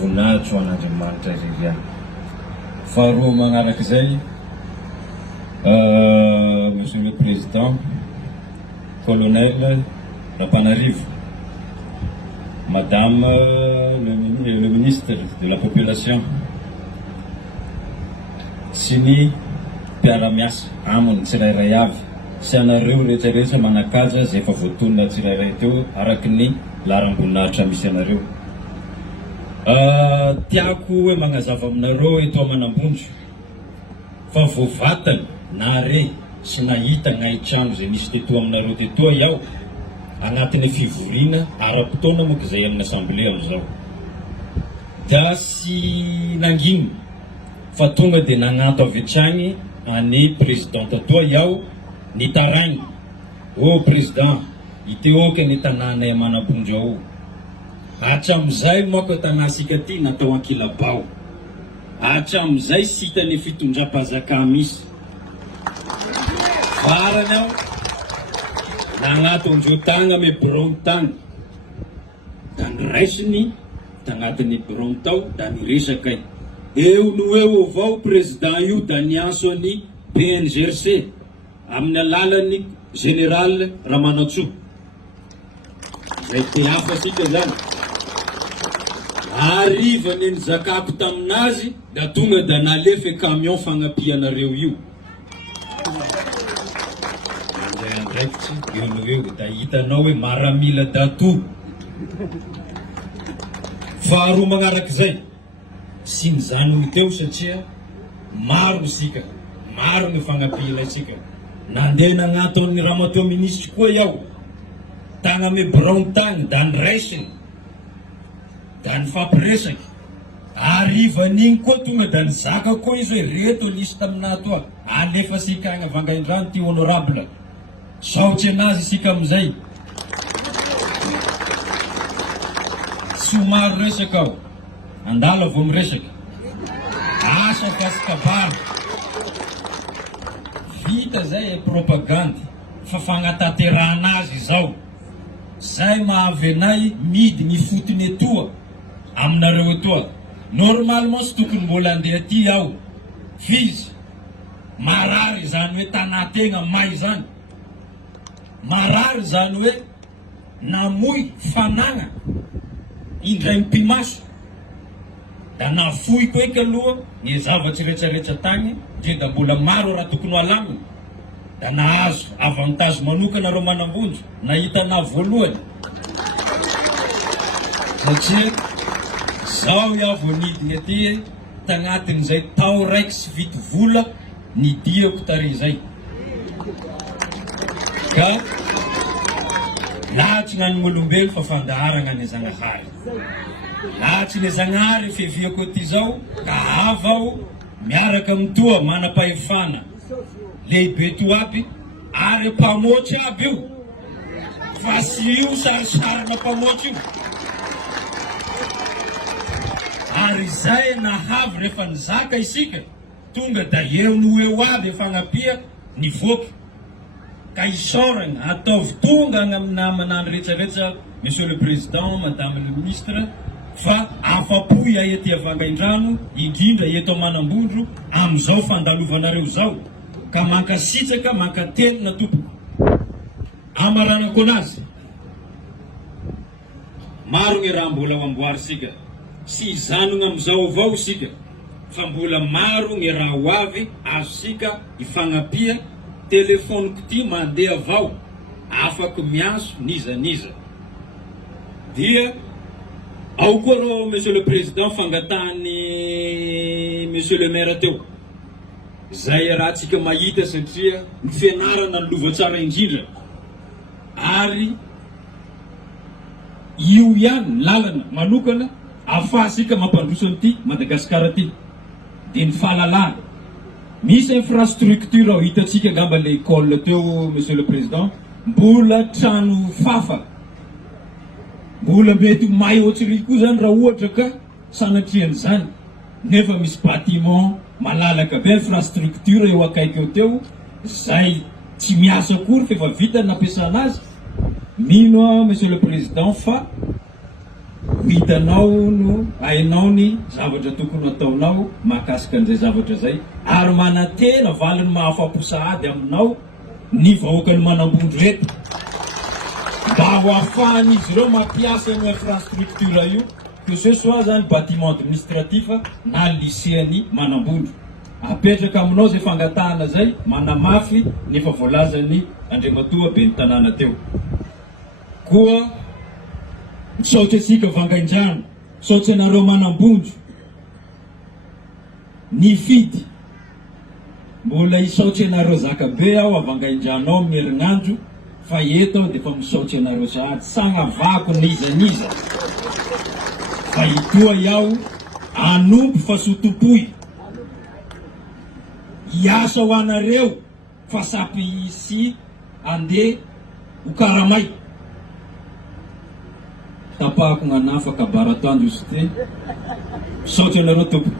voninahitro an'Andriamanitra irery ihany. Faharoa magnarak'izay, Monsieur le Président, Colonel Rapanarivo, Madame le ministre de la Population, sy ny mpiara-miasa aminy tsirairay avy, sy anareo rehetrarehetra manakaja zay efa voatonona tsirairay teo araky ny laharam-boninahitra misy anareo. Tiako hoe magnazava aminareo eto Manambondro fa voavatana nare sy nahita gn'aitrano zay nisy teto aminareo teto iaho agnatin'ny fivoriana ara-potoana moa zay amin'ny assemblée amizao. Da sy nangino fa tonga de nagnato avy hatragny any présidente toa iaho nitaraigny, ô président iteoka ny tanànay Manambondro ao, hatramizay moako tanàsika ty natao ankilabao, hatramizay sy hitany fitondram-pazaka misy. Farany aho nagnato andreo tagna ame bureau tagny, da niraisiny tagnatin'ny bureau tao da niresakay eo no eo avao président io da nianso any PNGRC amin'ny alalan'ny général Ramanatsoa. Zay te hafa sika zany. Arivany ny zakako taminazy da tonga da nalefa camion fagnapianareo io. Andraiky andraikitsy eo no eo da hitanao hoe maramila dato. Faharoa magnarak'izay, sy mizanony teo satria maro sika, maro ny fagnapiana sika. Nandeha nagnato ny Ramatoa ministre koa iaho, tagna ame bureau tagny da niraisiny, da nifampiresaky. Arivan'igny koa tonga da nizaka koa izy hoe reto nisy taminahy toa, alefa sika agny Vangaindrano ty honorable, saotry anazy sika amizay. Somary resaka aho, andala vo miresaky, asa fasikabary. Vita zay propagande, fa fagnatanterahana azy zao. Zay mahavy anay midy ny fotony etoa aminareo etoa. Normalement sy tokony mbola andeha aty aho, fizy marary zany hoe tanàtegna may zany, marary zany hoe namoy fanagna indray mpimaso, da nafoiko eky aloha ny zavatsy rehetrarehetra tagny, ndre da mbola maro raha tokony ho alamina, da nahazo avantage manokana reo Manambondro nahitana voalohany. Satria zao iaho vo nidiny aty tagnatin'izay tao raiky sy vito vola nidiako tary zay. Ka lahatry gn'an'olombelo fa fandaharagna ny Zagnahary. Lahatry ny Zagnahary fiaviako aty zao ka avao miaraka amitoa manam-pahefana lehibe to aby ary mpamotry aby io, fa sy io sarisarina mpamotry io. Ary zay nahavy rehefa nizaka isika tonga da eo no eo aby fagnapia nivoaka. Ka isoragna ataovy tonga amin'ny namanany rehetrarehetra Monsieur le Président, Madame le Ministre, fa afapo iahy ety Vangaindrano, indrindra eto Manambondro amizao fandalovanareo zao, ka mankasitraka mankatelina tompoko. Amaranako anazy, maro ny raha mbola amboary sika, sy zanona amizao avao sika, fa mbola maro ny raha ho avy azo sika ifagnapia. Telefoniko ty mandeha avao, afaky mianso niza. Dia ao koa rô Monsieur le Président fangatahany Monsieur le Maire teo. Zay raha tsika mahita satria ny fianarana ny lova tsara indrindra. Ary io ihany lalana manokana ahafahasika mampandroso an'ity Madagasikara ty. De ny fahalalana. Misy infrastructure ao hitatsika gamba le école teo Monsieur le Président, mbola trano fafa. Mbola mety may ohatsy koa zany raha ohatra ka sanatrian'izany. Nefa misy bâtiment malalaka be infrastructure eo akaiky eo teo, zay tsy miasa akory fa efa vita nampiasana azy. Mino Monsieur le Président fa hitanao no hainao ny zavatra tokony ataonao mahakasika an'izay zavatra zay, ary manantena valiny mahafapo sahady aminao ny vahoakany manambondro reto, mba ho ahafahan'izy ireo mampiasa io infrastructure io, que ce soit zany bâtiment administratif na lycéany manambondro. Apetraka aminao zay fangatahana zay, manamafy nefa voalazany Andriamatoa ben'ny tanàna teo. Koa misaotra antsika Vangaindrano, misaotra anareo manambondro, ny fidy mbola isaotra anareo zakabe aho Vangaindrano ao amin'ny herinandro, fa eto aho dia fa misaotra anareo sahady, sagnavako niza fa itoa iaho anompo fa sotompoy hiasa ho anareo fa sapy sy andeha ho Karamay. Tapahako gn'anafa kabaratandro izy te, misaotra anareo tompoko.